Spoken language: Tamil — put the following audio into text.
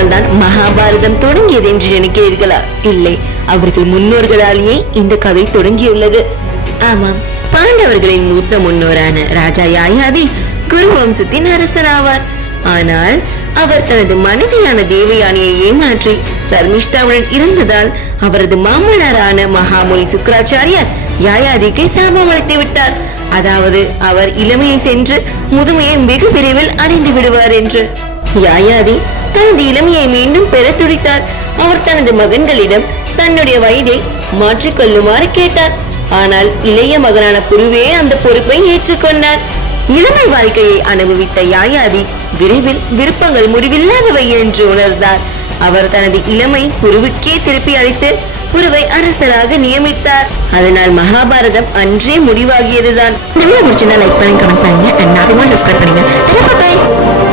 பாண்டவர்களால் தான் மகாபாரதம் தொடங்கியது என்று நினைக்கிறீர்களா? இல்லை, அவர்கள் முன்னோர்களாலேயே இந்த கதை தொடங்கியுள்ளது. ஆமாம், பாண்டவர்களின் மூத்த முன்னோரான ராஜா யயாதி குரு வம்சத்தின் அரசராவார். ஆனால் அவர் தனது மனைவியான தேவயானியை ஏமாற்றி சர்மிஷ்டாவுடன் இருந்ததால் அவரது மாமனாரான மகாமுனி சுக்கராச்சாரியார் யயாதிக்கு சாபம் அளித்து விட்டார். அதாவது அவர் இளமையை சென்று முதுமையை வெகு விரைவில் அடைந்து விடுவார் என்று. யயாதி தனது இளமையை மீண்டும் பெற துடித்தார். அவர் தனது மகன்களிடம் தன்னுடைய வயதை மாற்றிக்கொள்ளுமாறு கேட்டார். ஆனால் இளைய மகனான புருவே அந்த பொறுப்பை ஏற்றுக்கொண்டார். இளமை வாழ்க்கையை அனுபவித்த யயாதி விரைவில் விருப்பங்கள் முடிவில்லாதவை என்று உணர்ந்தார். அவர் தனது இளமை புருவுக்கே திருப்பி அளித்து புருவை அரசராக நியமித்தார். அதனால் மகாபாரதம் அன்றே முடிவாகியதுதான். லைக் பண்ணுங்க, கமெண்ட் பண்ணுங்க, சப்ஸ்கிரைப் பண்ணுங்க.